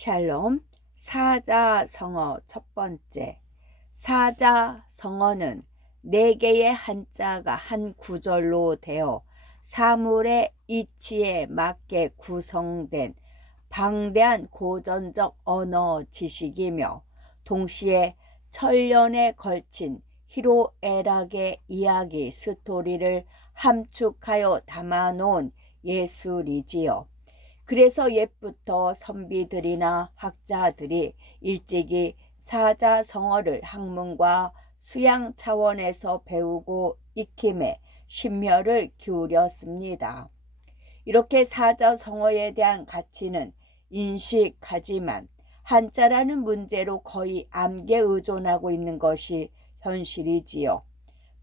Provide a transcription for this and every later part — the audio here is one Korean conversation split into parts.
샬롬. 사자성어 첫 번째. 사자성어는 네 개의 한자가 한 구절로 되어 사물의 이치에 맞게 구성된 방대한 고전적 언어 지식이며 동시에 천년에 걸친 희로애락의 이야기 스토리를 함축하여 담아놓은 예술이지요. 그래서 옛부터 선비들이나 학자들이 일찍이 사자성어를 학문과 수양 차원에서 배우고 익힘에 심혈을 기울였습니다. 이렇게 사자성어에 대한 가치는 인식하지만 한자라는 문제로 거의 암기에 의존하고 있는 것이 현실이지요.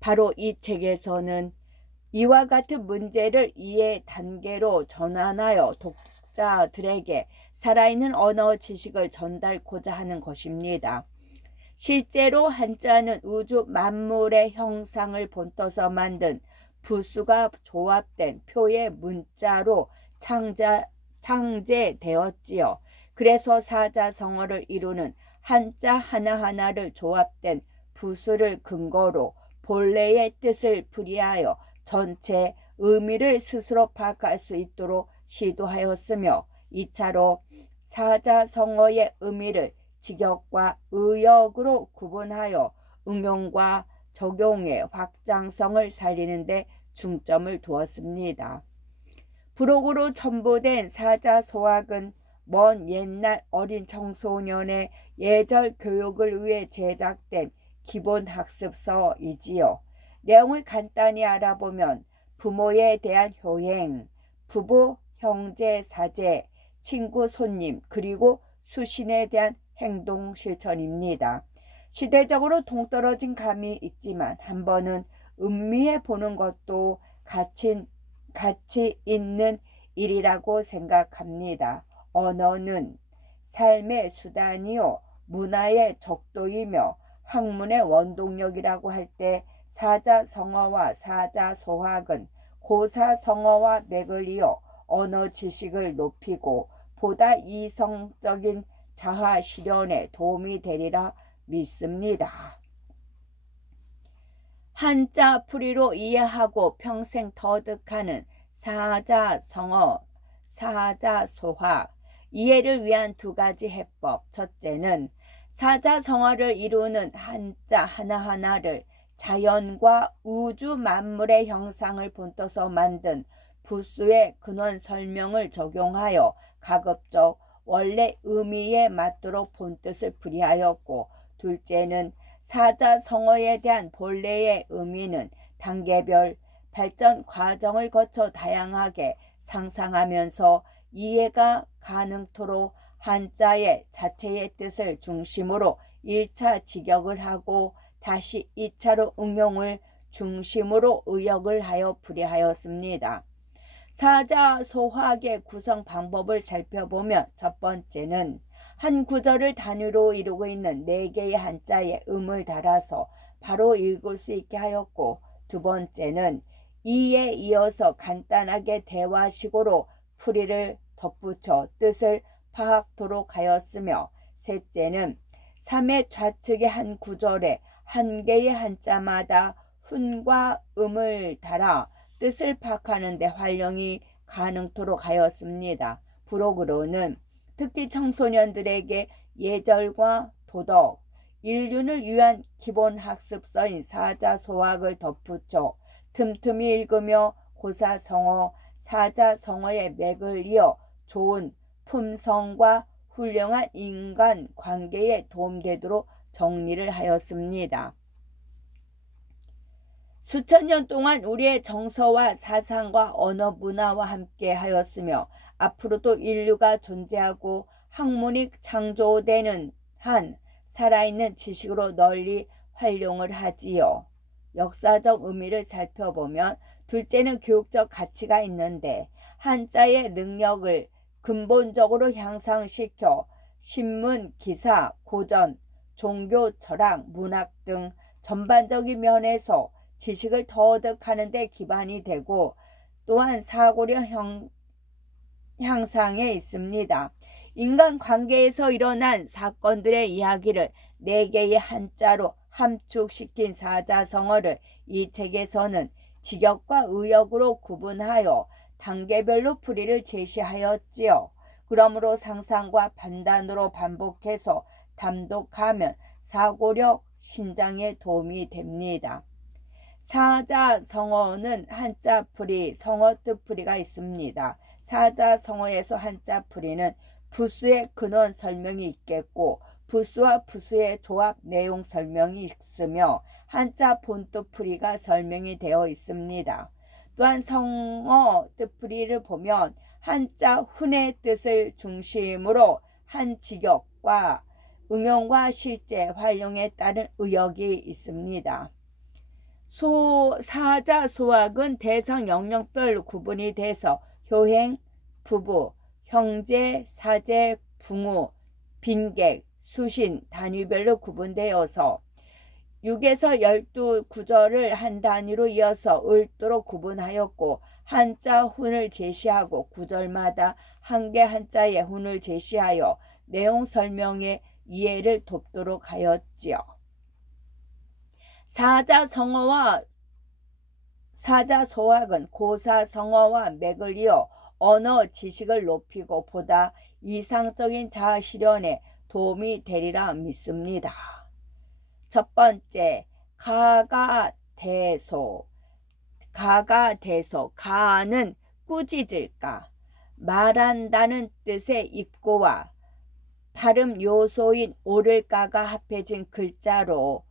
바로 이 책에서는 이와 같은 문제를 이해 단계로 전환하여 독자들에게 살아있는 언어 지식을 전달하고자 하는 것입니다. 실제로 한자는 우주 만물의 형상을 본떠서 만든 부수가 조합된 표의 문자로 창제되었지요. 그래서 사자성어를 이루는 한자 하나하나를 조합된 부수를 근거로 본래의 뜻을 풀이하여 전체 의미를 스스로 파악할 수 있도록 시도하였으며 2차로 사자성어의 의미를 직역과 의역으로 구분하여 응용과 적용의 확장성을 살리는 데 중점을 두었습니다. 부록으로 첨부된 사자소학은 먼 옛날 어린 청소년의 예절 교육을 위해 제작된 기본 학습서이지요. 내용을 간단히 알아보면 부모에 대한 효행, 부부, 형제, 사제, 친구, 손님, 그리고 수신에 대한 행동 실천입니다. 시대적으로 동떨어진 감이 있지만 한 번은 음미해 보는 것도 가치 있는 일이라고 생각합니다. 언어는 삶의 수단이요 문화의 적도이며 학문의 원동력이라고 할 때 사자성어와 사자소학은 고사성어와 맥을 이어 언어 지식을 높이고 보다 이성적인 자아 실현에 도움이 되리라 믿습니다. 한자 풀이로 이해하고 평생 터득하는 사자성어, 사자소학, 이해를 위한 두 가지 해법. 첫째는 사자성어를 이루는 한자 하나하나를 자연과 우주 만물의 형상을 본떠서 만든 부수의 근원 설명을 적용하여 가급적 원래 의미에 맞도록 본뜻을 풀이하였고, 둘째는 사자성어에 대한 본래의 의미는 단계별 발전 과정을 거쳐 다양하게 상상하면서 이해가 가능토록 한자의 자체의 뜻을 중심으로 1차 직역을 하고 다시 2차로 응용을 중심으로 의역을 하여 풀이하였습니다. 사자소학의 구성 방법을 살펴보면 첫 번째는 한 구절을 단위로 이루고 있는 4개의 한자에 음을 달아서 바로 읽을 수 있게 하였고, 두 번째는 이에 이어서 간단하게 대화식으로 풀이를 덧붙여 뜻을 파악토록 하였으며, 셋째는 3의 좌측의 한 구절에 한 개의 한자마다 훈과 음을 달아 뜻을 파악하는 데 활용이 가능토록 하였습니다. 부록으로는 특히 청소년들에게 예절과 도덕, 인륜을 위한 기본 학습서인 사자소학을 덧붙여 틈틈이 읽으며 고사성어, 사자성어의 맥을 이어 좋은 품성과 훌륭한 인간 관계에 도움되도록 정리를 하였습니다. 수천 년 동안 우리의 정서와 사상과 언어 문화와 함께 하였으며 앞으로도 인류가 존재하고 학문이 창조되는 한 살아있는 지식으로 널리 활용을 하지요. 역사적 의미를 살펴보면 둘째는 교육적 가치가 있는데 한자의 능력을 근본적으로 향상시켜 신문, 기사, 고전, 종교, 철학, 문학 등 전반적인 면에서 지식을 터득하는 데 기반이 되고 또한 사고력 향상에 있습니다. 인간관계에서 일어난 사건들의 이야기를 4개의 한자로 함축시킨 사자성어를 이 책에서는 직역과 의역으로 구분하여 단계별로 풀이를 제시하였지요. 그러므로 상상과 판단으로 반복해서 담독하면 사고력 신장에 도움이 됩니다. 사자성어는 한자풀이, 성어뜻풀이가 있습니다. 사자성어에서 한자풀이는 부수의 근원 설명이 있겠고 부수와 부수의 조합 내용 설명이 있으며 한자 본뜻풀이가 설명이 되어 있습니다. 또한 성어 뜻풀이를 보면 한자 훈의 뜻을 중심으로 한 직역과 응용과 실제 활용에 따른 의역이 있습니다. 사자 소학은 대상 영역별로 구분이 돼서 효행, 부부, 형제, 사제, 붕우, 빈객, 수신, 단위별로 구분되어서 6에서 12구절을 한 단위로 이어서 을도로 구분하였고 한자 훈을 제시하고 구절마다 한 개 한자의 훈을 제시하여 내용 설명에 이해를 돕도록 하였지요. 사자성어와 사자소학은 고사성어와 맥을 이어 언어 지식을 높이고 보다 이상적인 자아 실현에 도움이 되리라 믿습니다. 첫 번째, 가가대소. 가가대소. 가는 꾸짖을까, 말한다는 뜻의 입고와 발음 요소인 오를까가 합해진 글자로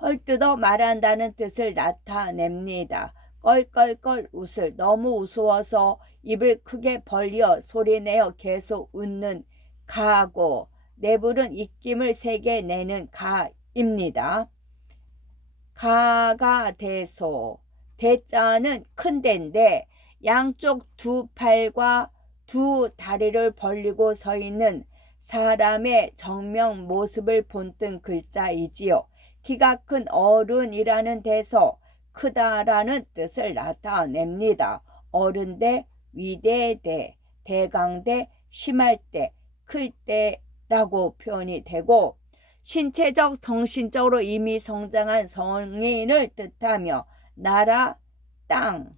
헐뜯어 말한다는 뜻을 나타냅니다. 껄껄껄 웃을, 너무 우스워서 입을 크게 벌려 소리내어 계속 웃는 가고 내부른 입김을 세게 내는 가입니다. 가가대소. 대자는 큰 데인데 양쪽 두 팔과 두 다리를 벌리고 서 있는 사람의 정면 모습을 본뜬 글자이지요. 키가 큰 어른이라는 데서 크다라는 뜻을 나타냅니다. 어른대, 위대대, 대강대, 심할 때, 클 때라고 표현이 되고 신체적, 정신적으로 이미 성장한 성인을 뜻하며 나라, 땅,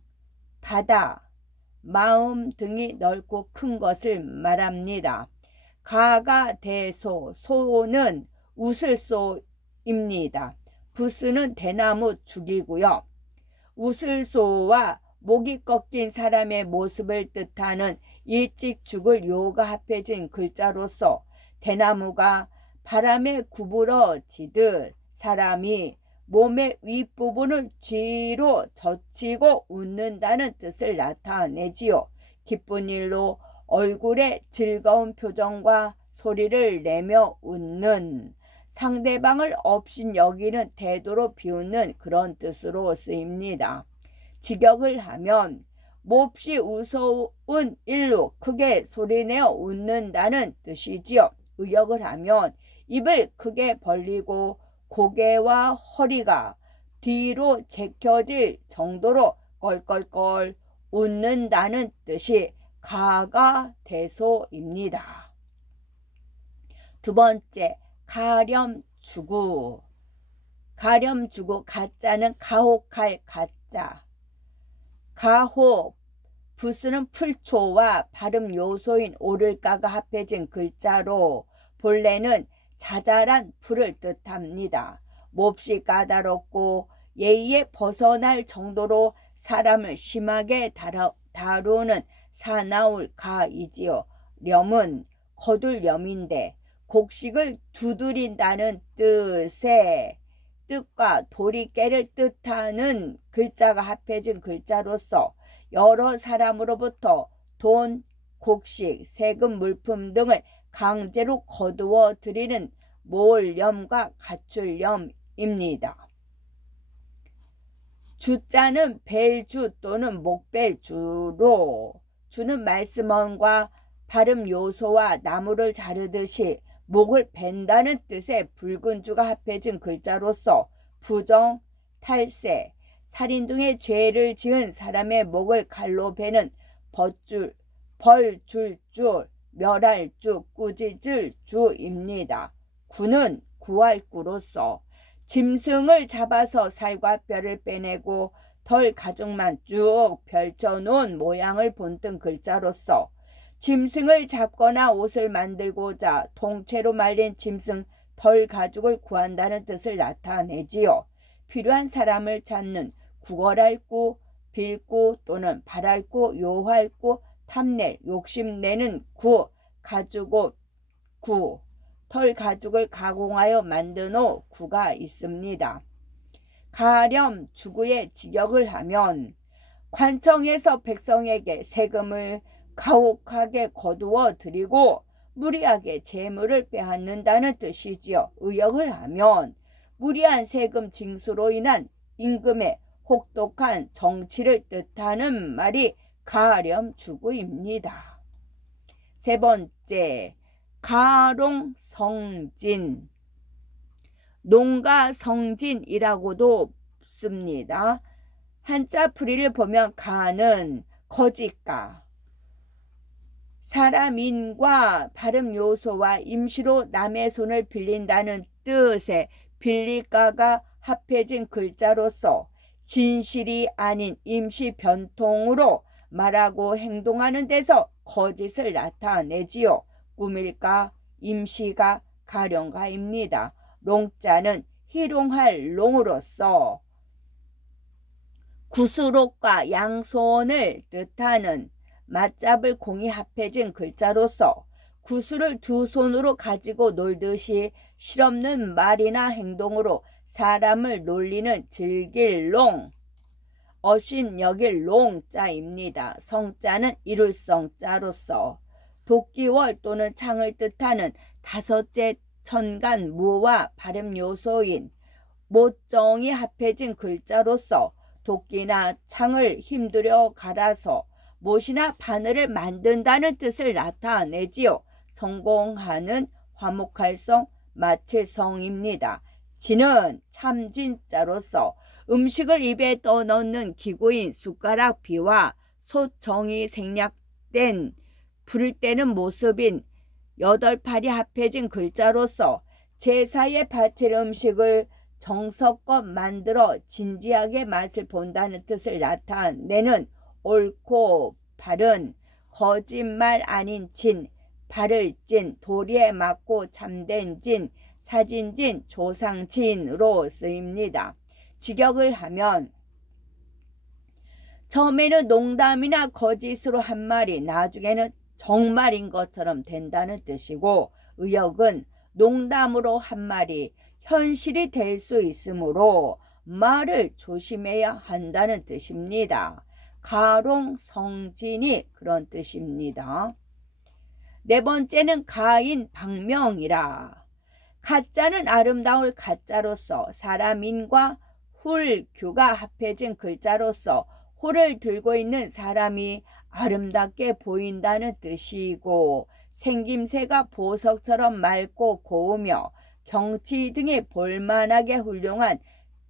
바다, 마음 등이 넓고 큰 것을 말합니다. 가가대소. 소는 웃을소입니다. 부스는 대나무 죽이고요. 웃을소와 목이 꺾인 사람의 모습을 뜻하는 일찍 죽을 요가 합해진 글자로서 대나무가 바람에 구부러지듯 사람이 몸의 윗부분을 뒤로 젖히고 웃는다는 뜻을 나타내지요. 기쁜 일로 얼굴에 즐거운 표정과 소리를 내며 웃는, 상대방을 업신 여기는 태도로 비웃는 그런 뜻으로 쓰입니다. 직역을 하면 몹시 우스운 일로 크게 소리내어 웃는다는 뜻이지요. 의역을 하면 입을 크게 벌리고 고개와 허리가 뒤로 제껴질 정도로 껄껄껄 웃는다는 뜻이 가가대소입니다. 두 번째, 가렴주구. 가렴주구. 가짜는 가혹할 가짜. 가호, 부스는 풀초와 발음 요소인 오를까가 합해진 글자로 본래는 자잘한 풀을 뜻합니다. 몹시 까다롭고 예의에 벗어날 정도로 사람을 심하게 다루는 사나울 가이지요. 렴은 거둘렴인데 곡식을 두드린다는 뜻의 뜻과 도리깨를 뜻하는 글자가 합해진 글자로서 여러 사람으로부터 돈, 곡식, 세금, 물품 등을 강제로 거두어 드리는 모을렴과 갖출렴입니다. 주자는 벨주 또는 목벨주로, 주는 말씀언과 발음 요소와 나무를 자르듯이 목을 벤다는 뜻의 붉은 주가 합해진 글자로서 부정, 탈세, 살인 등의 죄를 지은 사람의 목을 칼로 베는 벗줄, 벌 줄 줄, 멸할 주, 꾸짖을 주입니다. 구는 구할 구로서 짐승을 잡아서 살과 뼈를 빼내고 덜 가죽만 쭉 펼쳐놓은 모양을 본뜬 글자로서 짐승을 잡거나 옷을 만들고자 통째로 말린 짐승 덜 가죽을 구한다는 뜻을 나타내지요. 필요한 사람을 찾는 구걸할 구, 빌구 또는 바랄 구, 요할 구, 탐낼, 욕심내는 구, 가죽옷 구, 털 가죽을 가공하여 만든 옷 구가 있습니다. 가렴 주구의 직역을 하면 관청에서 백성에게 세금을 가혹하게 거두어 드리고 무리하게 재물을 빼앗는다는 뜻이지요. 의역을 하면 무리한 세금 징수로 인한 임금의 혹독한 정치를 뜻하는 말이 가렴주구입니다. 세 번째, 가롱성진. 농가성진이라고도 씁니다. 한자 풀이를 보면 가는 거짓가, 사람인과 발음 요소와 임시로 남의 손을 빌린다는 뜻의 빌리가가 합해진 글자로서 진실이 아닌 임시 변통으로 말하고 행동하는 데서 거짓을 나타내지요. 꾸밀가, 임시가, 가령가입니다. 롱자는 희롱할 롱으로서 구수록과 양손을 뜻하는 맞잡을 공이 합해진 글자로서 구슬을 두 손으로 가지고 놀듯이 실없는 말이나 행동으로 사람을 놀리는 즐길 롱, 어신여길 롱자입니다. 성자는 이룰 성자로서 도끼월 또는 창을 뜻하는 다섯째 천간 무와 발음 요소인 모정이 합해진 글자로서 도끼나 창을 힘들여 갈아서 못이나 바늘을 만든다는 뜻을 나타내지요. 성공하는 화목할 성, 마칠 성입니다. 진은 참진자로서 음식을 입에 떠넣는 기구인 숟가락 비와 소정이 생략된 불을 떼는 모습인 여덟 팔이 합해진 글자로서 제사에 바칠 음식을 정성껏 만들어 진지하게 맛을 본다는 뜻을 나타내는 옳고 바른, 거짓말 아닌 진, 바를 진, 도리에 맞고 참된 진, 사진진, 조상진으로 쓰입니다. 직역을 하면 처음에는 농담이나 거짓으로 한 말이 나중에는 정말인 것처럼 된다는 뜻이고, 의역은 농담으로 한 말이 현실이 될 수 있으므로 말을 조심해야 한다는 뜻입니다. 가롱성진이 그런 뜻입니다. 네 번째는 가인 박명이라. 가짜는 아름다울 가짜로서 사람인과 훌규가 합해진 글자로서 홀을 들고 있는 사람이 아름답게 보인다는 뜻이고, 생김새가 보석처럼 맑고 고우며 경치 등이 볼만하게 훌륭한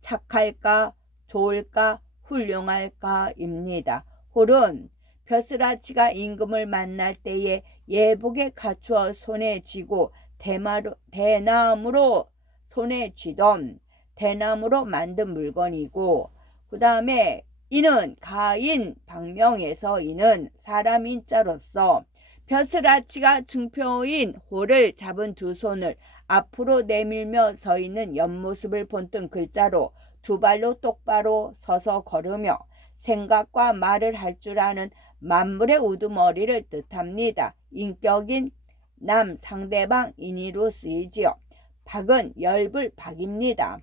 착할까, 좋을까, 훌륭할까입니다. 홀은 벼슬아치가 임금을 만날 때에 예복에 갖추어 손에 쥐고 대나무로 손에 쥐던 대나무로 만든 물건이고, 그 다음에 이는 가인 박명에서 이는 사람인자로서 벼슬아치가 증표인 홀을 잡은 두 손을 앞으로 내밀며 서 있는 옆모습을 본뜬 글자로 두 발로 똑바로 서서 걸으며 생각과 말을 할 줄 아는 만물의 우두머리를 뜻합니다. 인격인 남 상대방 인의로 쓰이지요. 박은 열불 박입니다.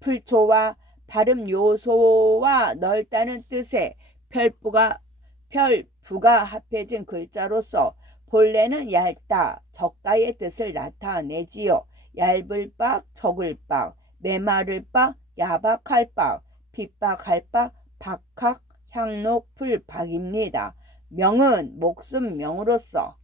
풀초와 발음 요소와 넓다는 뜻의 별부가 합해진 글자로서 본래는 얇다, 적다의 뜻을 나타내지요. 얇을 박, 적을 박, 메마를 박, 야박할 박, 핍박할 박, 박학, 향높을 박입니다. 명은 목숨 명으로서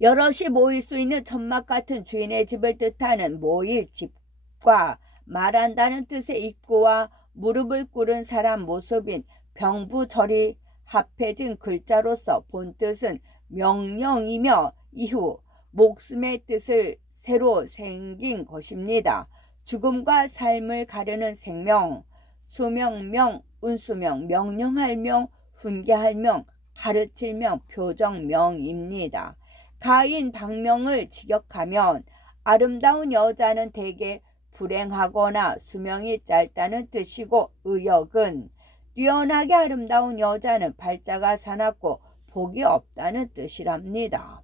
여럿이 모일 수 있는 천막 같은 주인의 집을 뜻하는 모일 집과 말한다는 뜻의 입구와 무릎을 꿇은 사람 모습인 병부절이 합해진 글자로서 본뜻은 명령이며 이후 목숨의 뜻을 새로 생긴 것입니다. 죽음과 삶을 가르는 생명, 수명명, 운수명, 명령할 명, 훈계할 명, 가르칠 명, 표정명입니다. 가인 박명을 직역하면 아름다운 여자는 대개 불행하거나 수명이 짧다는 뜻이고, 의역은 뛰어나게 아름다운 여자는 발자가 사납고 복이 없다는 뜻이랍니다.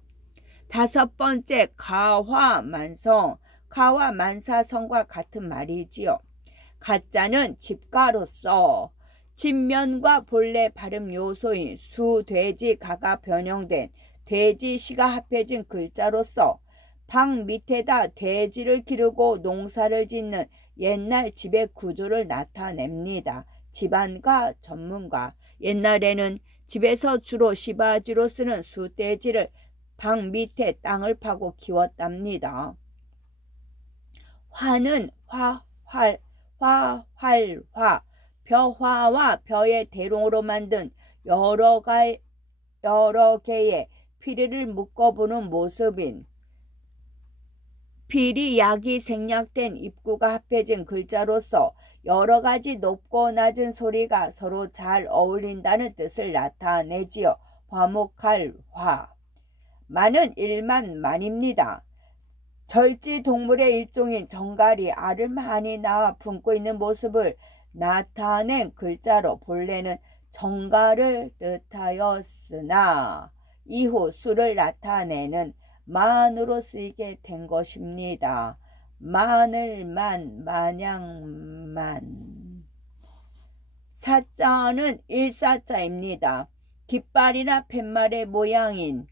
다섯 번째, 가화만성. 가와 만사성과 같은 말이지요. 가짜는 집가로서 집면과 본래 발음 요소인 수, 돼지, 가가 변형된 돼지 시가 합해진 글자로서 방 밑에다 돼지를 기르고 농사를 짓는 옛날 집의 구조를 나타냅니다. 집안가 전문가. 옛날에는 집에서 주로 시바지로 쓰는 수돼지를 방 밑에 땅을 파고 키웠답니다. 화는 화활화, 벼화와 벼의 대롱으로 만든 여러 개의 피리를 묶어보는 모습인 피리 약이 생략된 입구가 합해진 글자로서 여러 가지 높고 낮은 소리가 서로 잘 어울린다는 뜻을 나타내지요. 화목할 화. 만은 일만만입니다. 절지 동물의 일종인 정갈이 알을 많이 낳아 품고 있는 모습을 나타낸 글자로 본래는 정갈을 뜻하였으나 이후 수를 나타내는 만으로 쓰이게 된 것입니다. 마늘만, 마냥만. 사자는 일사자입니다. 깃발이나 팻말의 모양인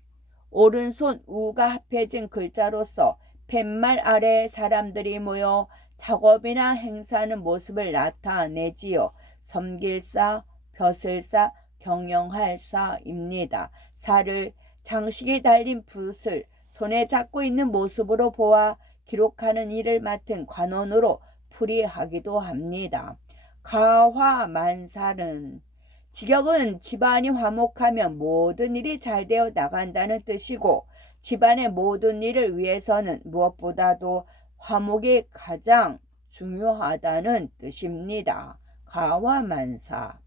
오른손 우가 합해진 글자로서 팻말 아래에 사람들이 모여 작업이나 행사하는 모습을 나타내지요. 섬길사, 벼슬사, 경영할 사입니다. 사를 장식이 달린 붓을 손에 잡고 있는 모습으로 보아 기록하는 일을 맡은 관원으로 풀이하기도 합니다. 가화만사는 직역은 집안이 화목하면 모든 일이 잘 되어 나간다는 뜻이고, 집안의 모든 일을 위해서는 무엇보다도 화목이 가장 중요하다는 뜻입니다. 가화만사.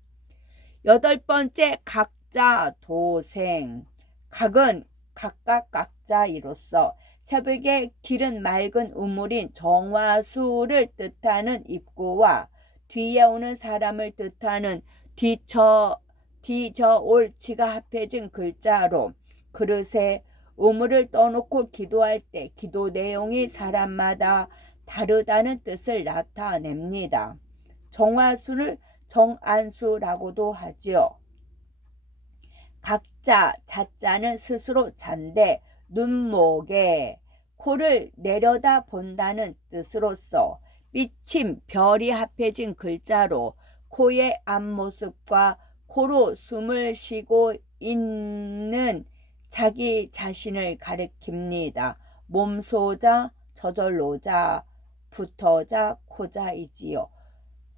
여덟 번째, 각자도생. 각은 각각 각자이로서 새벽에 기른 맑은 우물인 정화수를 뜻하는 입구와 뒤에 오는 사람을 뜻하는 뒤저올치가 합해진 글자로 그릇에 우물을 떠놓고 기도할 때 기도 내용이 사람마다 다르다는 뜻을 나타냅니다. 정화수를 정안수라고도 하지요. 각자, 자자는 스스로 잔데 눈목에 코를 내려다 본다는 뜻으로서 삐침, 별이 합해진 글자로 코의 앞모습과 코로 숨을 쉬고 있는 자기 자신을 가리킵니다. 몸소자, 저절로자, 붙어자, 코자이지요.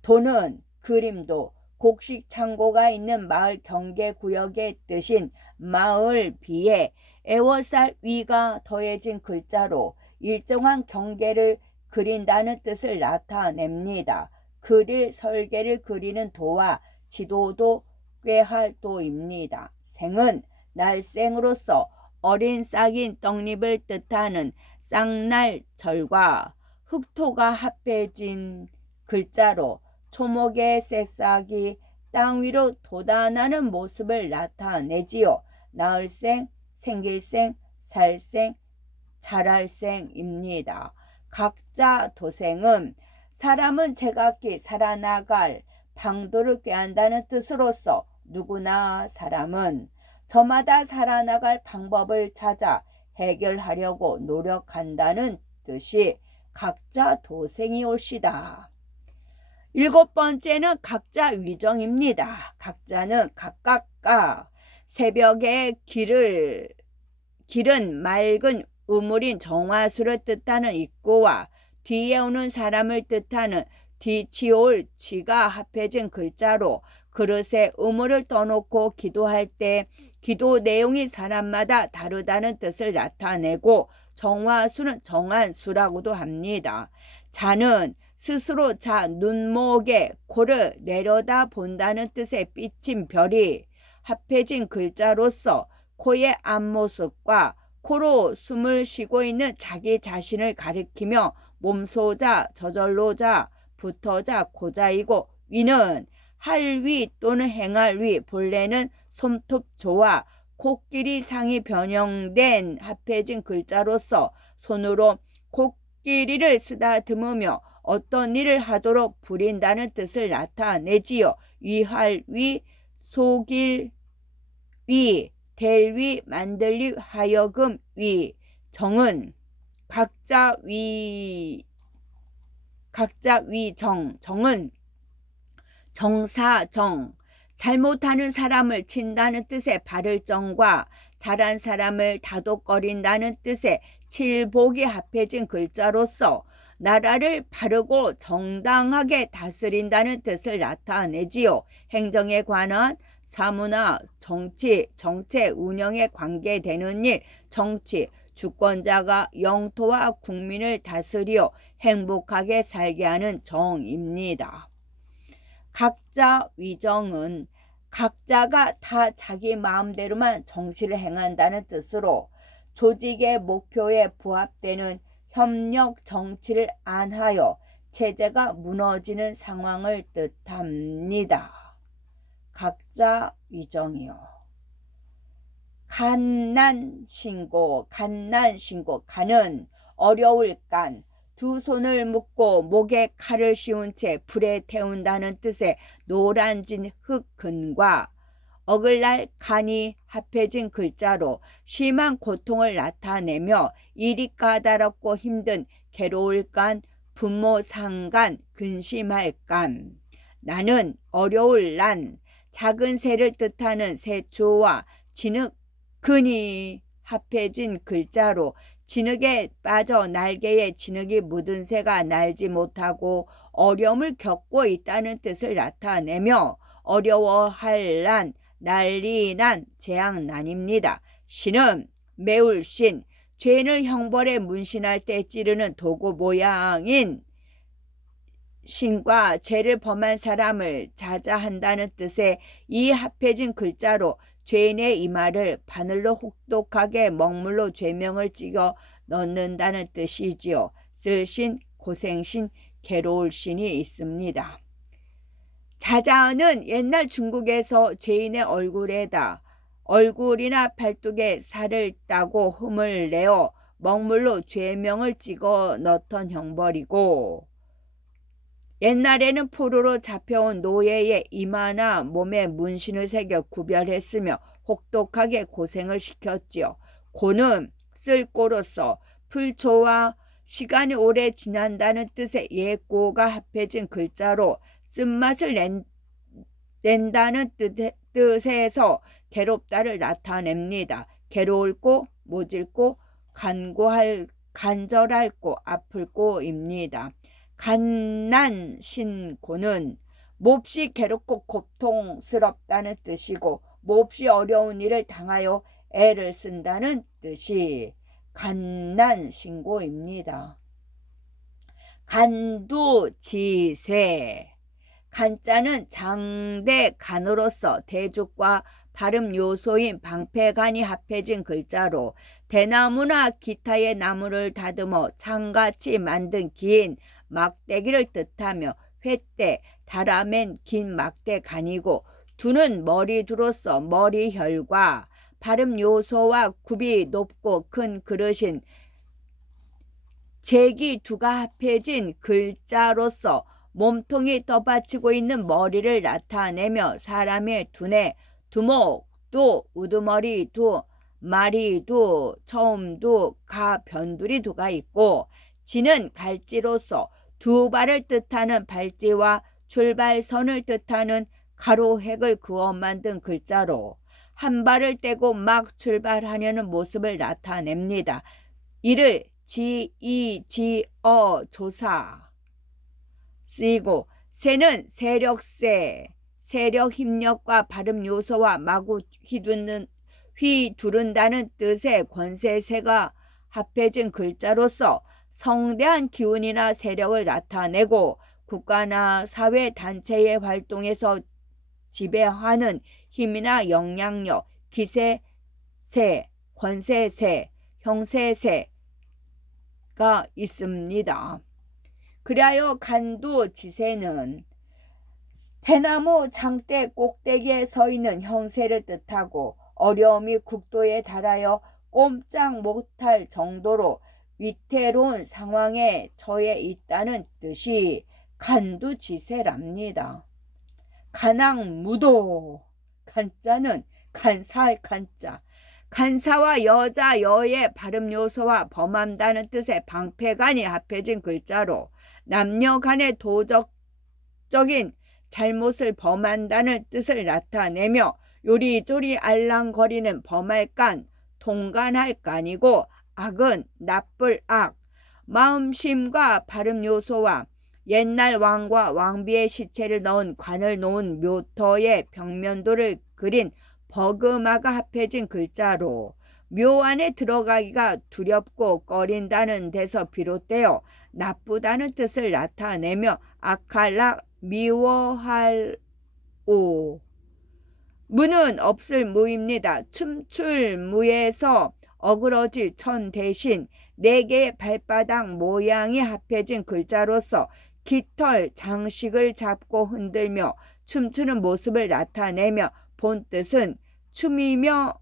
도는 그림도 곡식 창고가 있는 마을 경계구역의 뜻인 마을 비에 애워쌀 위가 더해진 글자로 일정한 경계를 그린다는 뜻을 나타냅니다. 그릴 설계를 그리는 도와 지도도 꾀할 도입니다. 생은 날생으로서 어린 싹인 떡잎을 뜻하는 쌍날절과 흑토가 합해진 글자로 초목의 새싹이 땅 위로 돋아나는 모습을 나타내지요. 나을생, 생길생, 살생, 자랄생입니다. 각자 도생은 사람은 제각기 살아나갈 방도를 꾀한다는 뜻으로서 누구나 사람은 저마다 살아나갈 방법을 찾아 해결하려고 노력한다는 뜻이 각자 도생이 올시다. 일곱 번째는 각자 위정입니다. 각자는 각각가 새벽에 기른 맑은 우물인 정화수를 뜻하는 입구와 뒤에 오는 사람을 뜻하는 뒤치올 치가 합해진 글자로 그릇에 의무를 떠놓고 기도할 때 기도 내용이 사람마다 다르다는 뜻을 나타내고 정화수는 정한 수라고도 합니다. 자는 스스로 자 눈목에 코를 내려다 본다는 뜻의 삐친 별이 합해진 글자로서 코의 앞모습과 코로 숨을 쉬고 있는 자기 자신을 가리키며 몸소자, 저절로자, 붙어자, 고자이고 위는 할 위 또는 행할 위, 본래는 손톱조와 코끼리 상이 변형된 합해진 글자로서 손으로 코끼리를 쓰다듬으며 어떤 일을 하도록 부린다는 뜻을 나타내지요. 위할 위, 속일 위, 될 위, 만들 위, 하여금 위. 정은 각자 위, 정은 정사정, 잘못하는 사람을 친다는 뜻의 바를 정과 잘한 사람을 다독거린다는 뜻의 칠복이 합해진 글자로서 나라를 바르고 정당하게 다스린다는 뜻을 나타내지요. 행정에 관한 사무나 정치, 정책 운영에 관계되는 일, 정치, 주권자가 영토와 국민을 다스려 행복하게 살게 하는 정입니다. 각자 위정은 각자가 다 자기 마음대로만 정치를 행한다는 뜻으로 조직의 목표에 부합되는 협력 정치를 안 하여 체제가 무너지는 상황을 뜻합니다. 각자 위정이요. 간난신고, 간은 어려울 간, 두 손을 묶고 목에 칼을 씌운 채 불에 태운다는 뜻의 노란진 흙근과 어글날 간이 합해진 글자로 심한 고통을 나타내며 일이 까다롭고 힘든 괴로울 간, 분모 상간, 근심할 간. 나는 어려울 난, 작은 새를 뜻하는 새초와 진흙 근이 합해진 글자로 진흙에 빠져 날개에 진흙이 묻은 새가 날지 못하고 어려움을 겪고 있다는 뜻을 나타내며 어려워할 난, 난리 난, 재앙 난입니다. 신은 매울 신, 죄인을 형벌에 문신할 때 찌르는 도구 모양인 신과 죄를 범한 사람을 자자한다는 뜻의 이 합해진 글자로 죄인의 이마를 바늘로 혹독하게 먹물로 죄명을 찍어 넣는다는 뜻이지요. 쓸신, 고생신, 괴로울 신이 있습니다. 자자는 옛날 중국에서 죄인의 얼굴이나 팔뚝에 살을 따고 흠을 내어 먹물로 죄명을 찍어 넣던 형벌이고, 옛날에는 포로로 잡혀온 노예의 이마나 몸에 문신을 새겨 구별했으며 혹독하게 고생을 시켰지요. 고는 쓸고로서 풀초와 시간이 오래 지난다는 뜻의 예고가 합해진 글자로 쓴맛을 낸다는 뜻에서 괴롭다를 나타냅니다. 괴로울고, 모질고, 간절할고, 아플고입니다. 간난신고는 몹시 괴롭고 고통스럽다는 뜻이고 몹시 어려운 일을 당하여 애를 쓴다는 뜻이 간난신고입니다. 간두지쇠, 간자는 장대 간으로서 대죽과 발음 요소인 방패간이 합해진 글자로 대나무나 기타의 나무를 다듬어 창같이 만든 긴 막대기를 뜻하며 회대, 달아맨 긴 막대간이고 두는 머리두로서 머리혈과 발음 요소와 굽이 높고 큰 그릇인 제기두가 합해진 글자로서 몸통이 떠받치고 있는 머리를 나타내며 사람의 두뇌, 두목, 두, 우두머리 두, 마리 두, 처음 두, 변두리 두가 있고 지는 갈지로서 두 발을 뜻하는 발지와 출발선을 뜻하는 가로획을 그어 만든 글자로 한 발을 떼고 막 출발하려는 모습을 나타냅니다. 이를 지어 조사 쓰이고 새는 세력새, 세력 힘력과 발음 요소와 마구 휘두른다는 뜻의 권세세가 합해진 글자로서 성대한 기운이나 세력을 나타내고 국가나 사회 단체의 활동에서 지배하는 힘이나 영향력, 기세세, 권세세, 형세세가 있습니다. 그리하여 간두지세는 대나무 장대 꼭대기에 서 있는 형세를 뜻하고 어려움이 국도에 달하여 꼼짝 못할 정도로 위태로운 상황에 처해 있다는 뜻이 간두지세랍니다. 간악무도, 간자는 간사할 간자, 간사와 여자 여의 발음 요소와 범한다는 뜻의 방패간이 합해진 글자로 남녀 간의 도덕적인 잘못을 범한다는 뜻을 나타내며 요리조리 알랑거리는 범할 간, 통간할 간이고 악은 나쁠 악, 마음심과 발음 요소와 옛날 왕과 왕비의 시체를 넣은 관을 놓은 묘터의 벽면도를 그린 버그마가 합해진 글자로 묘 안에 들어가기가 두렵고 꺼린다는 데서 비롯되어 나쁘다는 뜻을 나타내며 악할락 미워할 오. 무는 없을 무입니다. 춤출 무에서 어그러질 천 대신 네 개의 발바닥 모양이 합해진 글자로서 깃털 장식을 잡고 흔들며 춤추는 모습을 나타내며 본뜻은 춤이며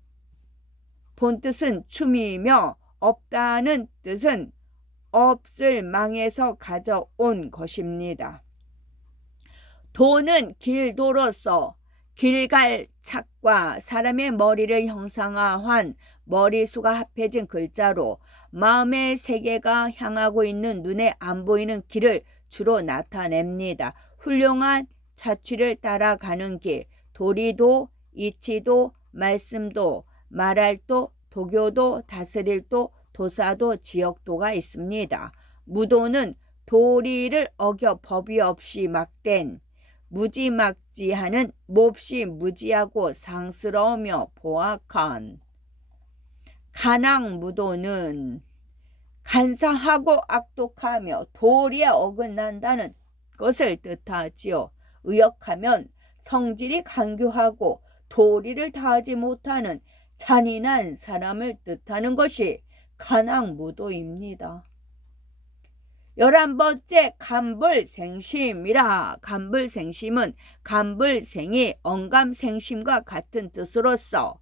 없다는 뜻은 없을 망에서 가져온 것입니다. 도는 길도로서 길갈 착과 사람의 머리를 형상화한 머리수가 합해진 글자로 마음의 세계가 향하고 있는 눈에 안 보이는 길을 주로 나타냅니다. 훌륭한 자취를 따라가는 길, 도리도, 이치도, 말씀도, 말할도, 도교도, 다스릴도, 도사도, 지역도가 있습니다. 무도는 도리를 어겨 법이 없이 막된 무지막지하는 몹시 무지하고 상스러우며 보악한 간악무도는 간사하고 악독하며 도리에 어긋난다는 것을 뜻하지요. 의역하면 성질이 간교하고 도리를 다하지 못하는 잔인한 사람을 뜻하는 것이 간악무도입니다. 11번째 간불생심이라. 간불생심은 간불생이 언감생심과 같은 뜻으로서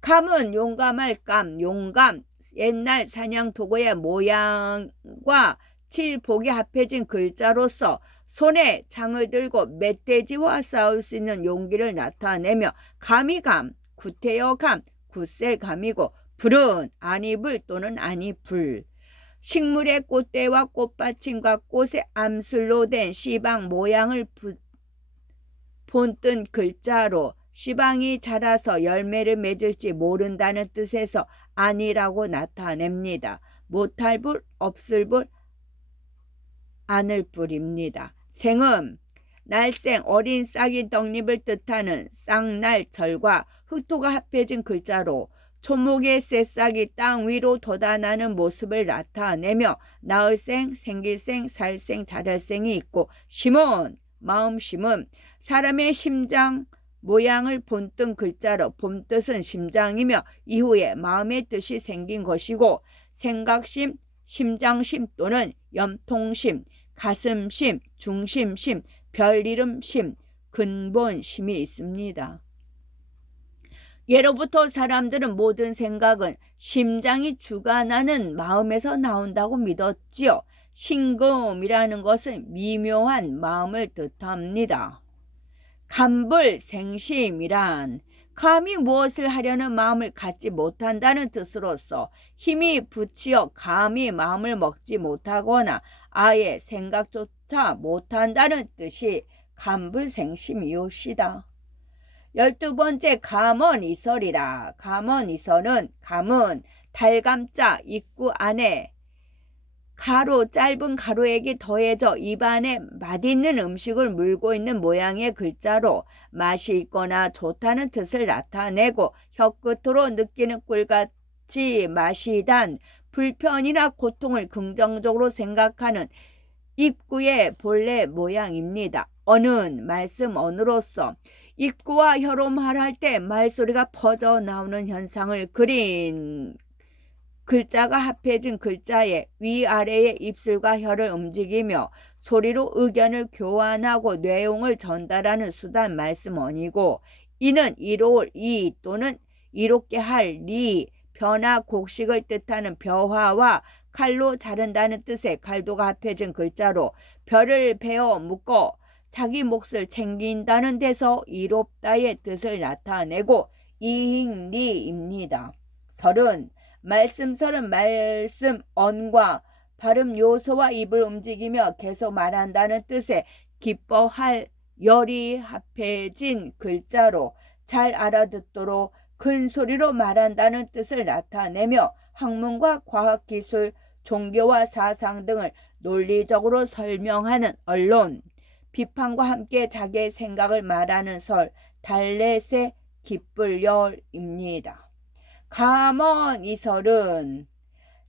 감은 용감할 감, 용감, 옛날 사냥 도구의 모양과 칠복이 합해진 글자로서 손에 창을 들고 멧돼지와 싸울 수 있는 용기를 나타내며 감이 감, 구태여 감, 굳셀 감이고 불은 아니불 또는 아니불. 식물의 꽃대와 꽃받침과 꽃의 암술로 된 시방 모양을 본뜬 글자로 시방이 자라서 열매를 맺을지 모른다는 뜻에서 아니라고 나타냅니다. 못할 불, 없을 불, 않을 불입니다. 생은 날생 어린 싹인 떡잎을 뜻하는 쌍날철과 흑토가 합해진 글자로 초목의 새싹이 땅 위로 돋아나는 모습을 나타내며 나을생, 생길생, 살생, 자랄생이 있고 심은, 마음심은 사람의 심장 모양을 본뜬 글자로 본뜻은 심장이며 이후에 마음의 뜻이 생긴 것이고 생각심, 심장심 또는 염통심, 가슴심, 중심심, 별이름심, 근본심이 있습니다. 예로부터 사람들은 모든 생각은 심장이 주관하는 마음에서 나온다고 믿었지요. 신금이라는 것은 미묘한 마음을 뜻합니다. 간불생심이란 감히 무엇을 하려는 마음을 갖지 못한다는 뜻으로서 힘이 부치어 감히 마음을 먹지 못하거나 아예 생각조차 못한다는 뜻이 간불생심이옵시다. 12번째 감언이설이라. 감언이설은 감은 달감자 입구 안에 가로 짧은 가로액이 더해져 입안에 맛있는 음식을 물고 있는 모양의 글자로 맛이 있거나 좋다는 뜻을 나타내고 혀끝으로 느끼는 꿀같이 맛이 단 불편이나 고통을 긍정적으로 생각하는 입구의 본래 모양입니다. 어는 말씀 언으로서 입구와 혀로 말할 때 말소리가 퍼져 나오는 현상을 그린 글자가 합해진 글자에 위아래의 입술과 혀를 움직이며 소리로 의견을 교환하고 내용을 전달하는 수단 말씀언이고 이는 이로울 이 또는 이롭게 할 리, 벼나 곡식을 뜻하는 벼화와 칼로 자른다는 뜻의 칼도가 합해진 글자로 벼를 베어 묶어 자기 몫을 챙긴다는 데서 이롭다의 뜻을 나타내고 이익리입니다. 설은 말씀설은 말씀 언과 발음 요소와 입을 움직이며 계속 말한다는 뜻의 기뻐할 열이 합해진 글자로 잘 알아듣도록 큰 소리로 말한다는 뜻을 나타내며 학문과 과학기술, 종교와 사상 등을 논리적으로 설명하는 언론, 비판과 함께 자기의 생각을 말하는 설, 달렛의 기쁠 열입니다. 감언 이 설은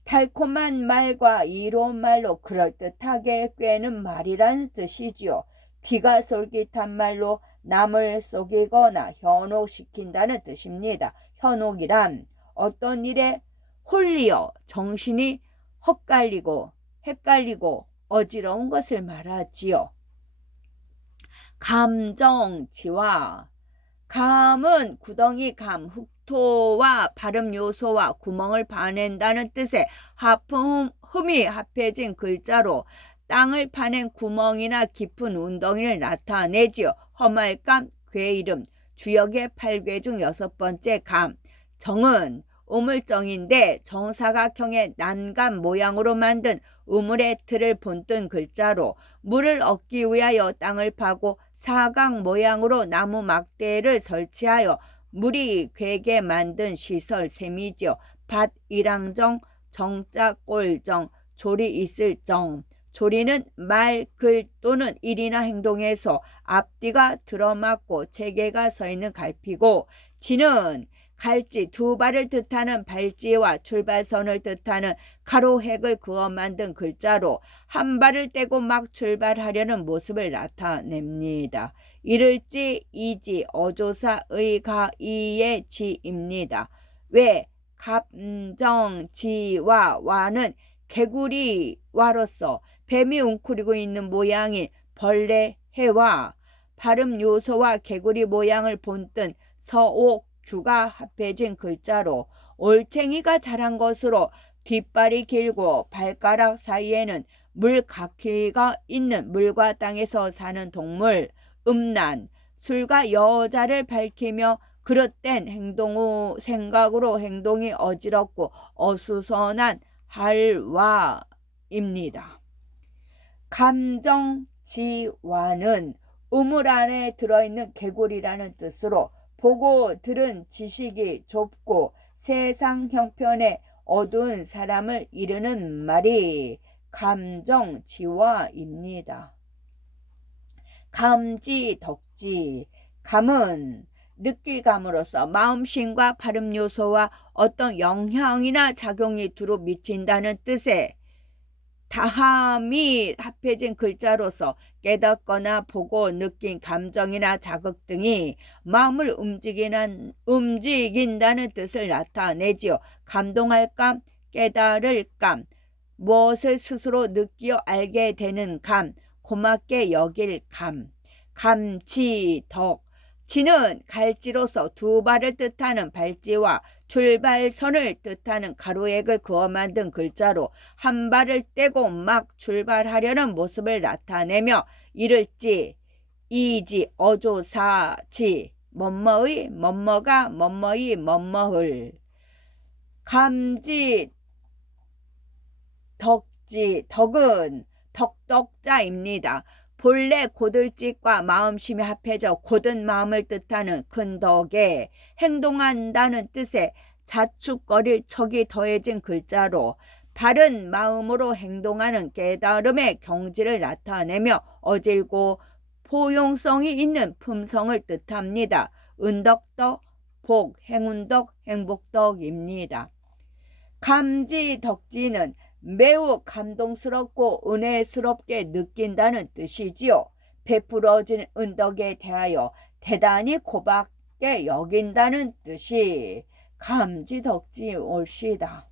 달콤한 말과 이로운 말로 그럴듯하게 꿰는 말이라는 뜻이지요. 귀가 솔깃한 말로 남을 속이거나 현혹시킨다는 뜻입니다. 현혹이란 어떤 일에 홀리어 정신이 헷갈리고 어지러운 것을 말하지요. 감정지와 감은 구덩이 감, 흙토와 발음 요소와 구멍을 파낸다는 뜻의 흠이 합해진 글자로 땅을 파낸 구멍이나 깊은 운덩이를 나타내지요. 험할감, 괴이름, 주역의 8괴 중 6번째 감. 정은 우물정인데 정사각형의 난간 모양으로 만든 우물의 틀을 본뜬 글자로 물을 얻기 위하여 땅을 파고 사각 모양으로 나무 막대를 설치하여 물이 괴게 만든 시설 셈이지요. 밭이랑정, 정자 꼴정, 조리 있을 정. 조리는 말, 글 또는 일이나 행동에서 앞뒤가 들어맞고 체계가 서 있는 갈피고 지는 갈지 두 발을 뜻하는 발지와 출발선을 뜻하는 가로획을 그어 만든 글자로 한 발을 떼고 막 출발하려는 모습을 나타냅니다. 이를지 이지 어조사 의가 이의 지입니다. 왜 감정지와 와는 개구리와로서 뱀이 웅크리고 있는 모양인 벌레 해와 발음 요소와 개구리 모양을 본뜬 서옥 규가 합해진 글자로 올챙이가 자란 것으로 뒷발이 길고 발가락 사이에는 물가키가 있는 물과 땅에서 사는 동물, 음란, 술과 여자를 밝히며 그릇된 생각으로 행동이 어지럽고 어수선한 할와입니다. 감정지와는 우물 안에 들어있는 개구리라는 뜻으로 보고 들은 지식이 좁고 세상 형편에 어두운 사람을 이르는 말이 감정지와입니다. 감지, 덕지. 감은 느낄 감으로서 마음심과 발음 요소와 어떤 영향이나 작용이 두루 미친다는 뜻의 다함이 합해진 글자로서 깨닫거나 보고 느낀 감정이나 자극 등이 마음을 움직인다는 뜻을 나타내지요. 감동할 감, 깨달을 감, 무엇을 스스로 느끼어 알게 되는 감, 고맙게 여길 감. 감지, 덕. 지는 갈지로서 두 발을 뜻하는 발지와 출발선을 뜻하는 가로액을 그어 만든 글자로 한 발을 떼고 막 출발하려는 모습을 나타내며 이를지, 이지, 어조사지, 뭐뭐의, 뭐뭐가, 뭐뭐이, 뭐뭐을. 감지, 덕지, 덕은 덕덕자입니다. 본래 고들짓과 마음심이 합해져 곧은 마음을 뜻하는 큰 덕에 행동한다는 뜻의 자축거릴 척이 더해진 글자로 바른 마음으로 행동하는 깨달음의 경지를 나타내며 어질고 포용성이 있는 품성을 뜻합니다. 은덕덕, 복, 행운덕, 행복덕입니다. 감지덕지는 매우 감동스럽고 은혜스럽게 느낀다는 뜻이지요. 베풀어진 은덕에 대하여 대단히 고맙게 여긴다는 뜻이 감지덕지 옳시다.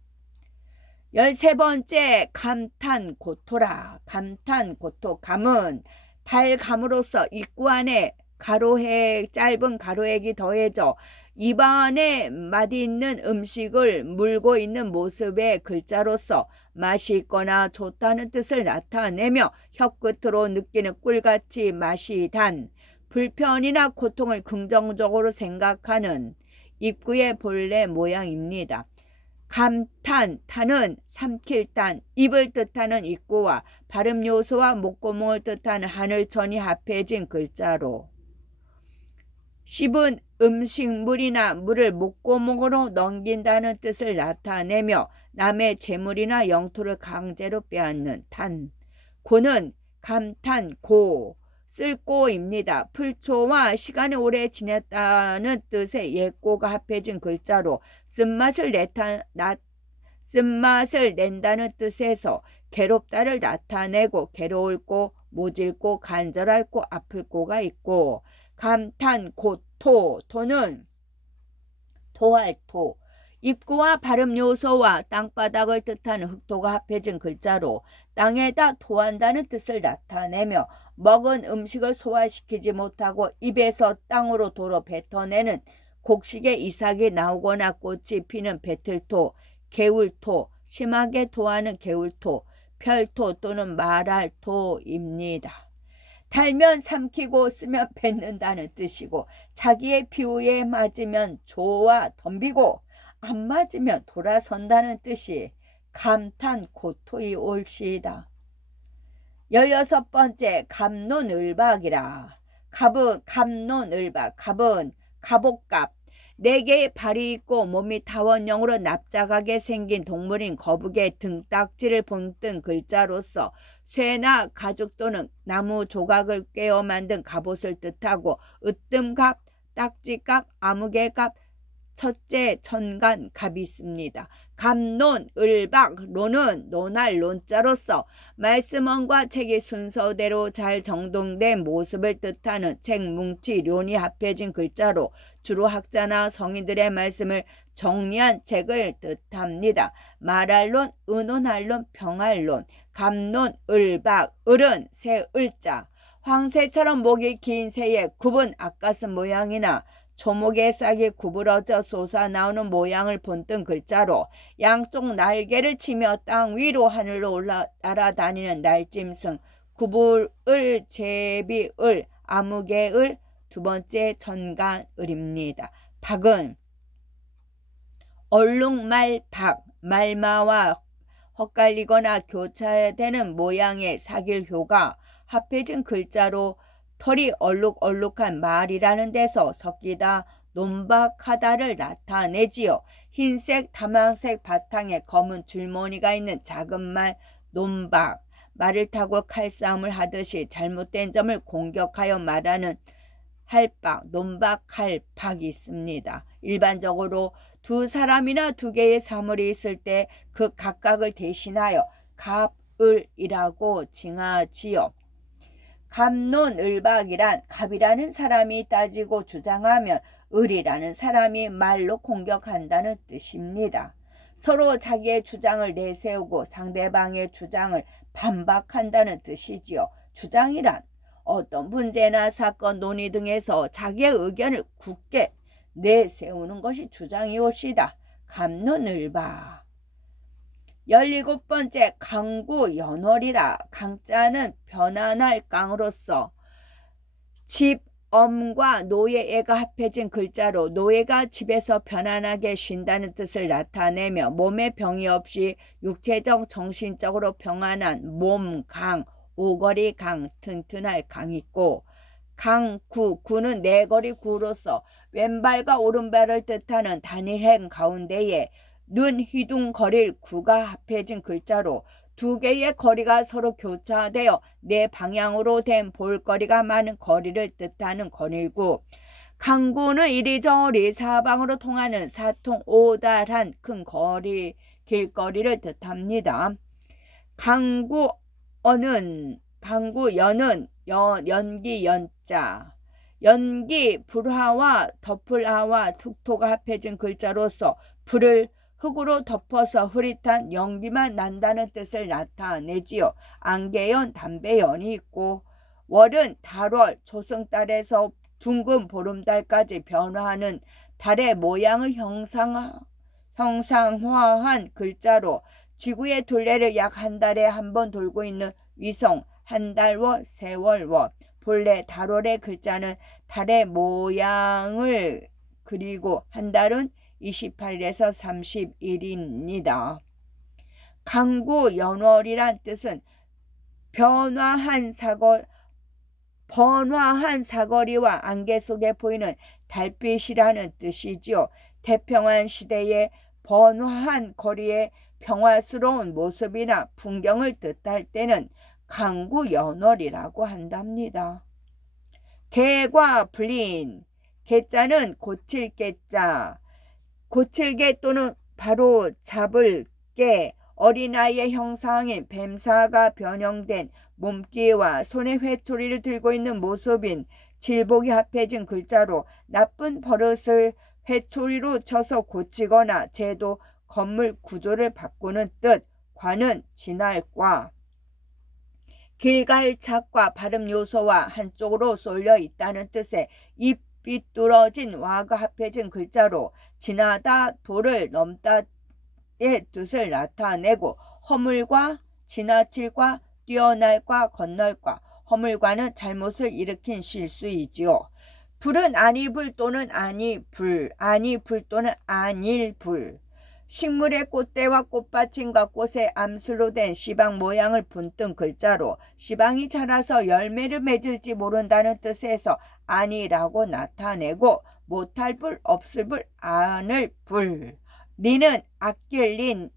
13번째 감탄고토라. 감탄고토. 감은 달감으로써 입구 안에 짧은 가로액이 더해져 입안에 맛있는 음식을 물고 있는 모습의 글자로서 맛있거나 좋다는 뜻을 나타내며 혀끝으로 느끼는 꿀같이 맛이 단 불편이나 고통을 긍정적으로 생각하는 입구의 본래 모양입니다. 감탄, 탄은 삼킬 단, 입을 뜻하는 입구와 발음 요소와 목구멍을 뜻하는 하늘천이 합해진 글자로 씹은 음식물이나 물을 목구멍으로 넘긴다는 뜻을 나타내며 남의 재물이나 영토를 강제로 빼앗는 탄. 고는 감탄고, 쓸고입니다. 풀초와 시간이 오래 지냈다는 뜻의 옛고가 합해진 글자로 쓴맛을 낸다는 뜻에서 괴롭다를 나타내고 괴로울고 모질고 간절할고 아플고가 있고 감탄고토, 토는 토할토, 입구와 발음 요소와 땅바닥을 뜻하는 흑토가 합해진 글자로 땅에다 토한다는 뜻을 나타내며 먹은 음식을 소화시키지 못하고 입에서 땅으로 도로 뱉어내는 곡식에 이삭이 나오거나 꽃이 피는 배틀토, 개울토, 심하게 토하는 개울토, 별토 또는 말할토입니다. 달면 삼키고 쓰면 뱉는다는 뜻이고 자기의 비유에 맞으면 조와 덤비고 안 맞으면 돌아선다는 뜻이 감탄고토이 옳시이다. 16번째 갑론을박이라. 갑론을박. 갑은 갑옷갑. 4개의 발이 있고 몸이 타원형으로 납작하게 생긴 동물인 거북의 등딱지를 본뜬 글자로서 쇠나 가죽 또는 나무 조각을 꿰어 만든 갑옷을 뜻하고 으뜸갑, 딱지갑, 아무개갑, 첫째 천간 갑이 있습니다. 갑론, 을박, 론은 논할 논자로서 말씀원과 책이 순서대로 잘 정돈된 모습을 뜻하는 책, 뭉치, 론이 합해진 글자로 주로 학자나 성인들의 말씀을 정리한 책을 뜻합니다. 말할론, 의논할론, 평할론, 갑론, 을박, 을은 새 을자, 황새처럼 목이 긴 새의 굽은 앞가슴 모양이나 초목의 싹이 구부러져 솟아나오는 모양을 본뜬 글자로 양쪽 날개를 치며 땅 위로 하늘로 날아다니는 날짐승, 구불을, 제비을, 아무개을, 2번째 천간을입니다. 박은 얼룩말박, 말마와 헛갈리거나 교차되는 모양의 사길효가 합해진 글자로 털이 얼룩얼룩한 말이라는 데서 섞이다 논박하다를 나타내지요. 흰색 다만색 바탕에 검은 줄무늬가 있는 작은 말 논박, 말을 타고 칼싸움을 하듯이 잘못된 점을 공격하여 말하는 할박, 논박할 박이 있습니다. 일반적으로 2사람이나 2개의 사물이 있을 때 그 각각을 대신하여 갑을이라고 칭하지요. 갑론을박이란 갑이라는 사람이 따지고 주장하면 을이라는 사람이 말로 공격한다는 뜻입니다. 서로 자기의 주장을 내세우고 상대방의 주장을 반박한다는 뜻이지요. 주장이란 어떤 문제나 사건, 논의 등에서 자기의 의견을 굳게 내세우는 것이 주장이올시다. 갑론을박. 17번째 강구연월이라. 강자는 변환할 강으로서 집, 엄과 노예애가 합해진 글자로 노예가 집에서 편안하게 쉰다는 뜻을 나타내며 몸에 병이 없이 육체적, 정신적으로 평안한 몸, 강, 오거리 강, 튼튼할 강 있고 강구, 구는 네거리 구로서 왼발과 오른발을 뜻하는 단일행 가운데에 눈 휘둥거릴 구가 합해진 글자로 두 개의 거리가 서로 교차되어 네 방향으로 된 볼거리가 많은 거리를 뜻하는 거닐구. 강구는 이리저리 사방으로 통하는 사통오달한 큰 거리, 길거리를 뜻합니다. 강구연은 연기 연자, 연기 불화와 덮을화와 툭토가 합해진 글자로서 불을 흙으로 덮어서 흐릿한 연기만 난다는 뜻을 나타내지요. 안개연, 담배연이 있고, 월은 달월, 조승달에서 둥근 보름달까지 변화하는 달의 모양을 형상화한 글자로 지구의 둘레를 약 한 달에 한 번 돌고 있는 위성 한달월, 세월월. 본래 달월의 글자는 달의 모양을 그리고 한 달은 28일에서 30일입니다. 강구연월이란 뜻은 번화한 사거리와 안개 속에 보이는 달빛이라는 뜻이지요. 태평한 시대의 번화한 거리의 평화스러운 모습이나 풍경을 뜻할 때는 강구연월이라고 한답니다. 개과 불린, 개자는 고칠 개자, 고칠개 또는 바로 잡을 개, 어린아이의 형상인 뱀사가 변형된 몸기와 손에 회초리를 들고 있는 모습인 질복이 합해진 글자로 나쁜 버릇을 회초리로 쳐서 고치거나 제도, 건물 구조를 바꾸는 뜻. 과는 지날 과. 길갈착과 발음 요소와 한쪽으로 쏠려 있다는 뜻의 입 삐뚤어진 와가 합해진 글자로 지나다 도를 넘다의 뜻을 나타내고 허물과 지나칠과 뛰어날과 건널과 허물과는 잘못을 일으킨 실수이지요. 불은 아니불 또는 아니불, 아니불 또는 아닐불. 식물의 꽃대와 꽃받침과 꽃의 암술로 된 시방 모양을 분뜬 글자로 시방이 자라서 열매를 맺을지 모른다는 뜻에서 아니라고 나타내고 못할 불, 없을 불, 안을 불. 리는 아낄 린,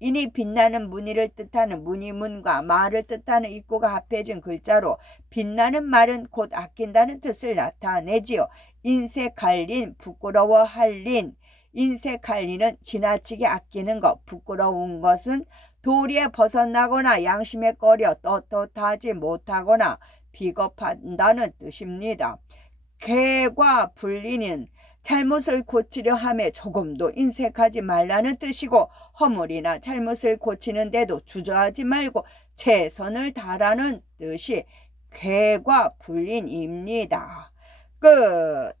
인이 빛나는 무늬를 뜻하는 무늬문과 말을 뜻하는 입구가 합해진 글자로 빛나는 말은 곧 아낀다는 뜻을 나타내지요. 인색할 린, 부끄러워할 린. 인색할 리는 지나치게 아끼는 것, 부끄러운 것은 도리에 벗어나거나 양심에 꺼려 떳떳하지 못하거나 비겁한다는 뜻입니다. 개과 불리는 잘못을 고치려 함에 조금도 인색하지 말라는 뜻이고 허물이나 잘못을 고치는데도 주저하지 말고 최선을 다하라는 뜻이 개과 불린입니다. 끝.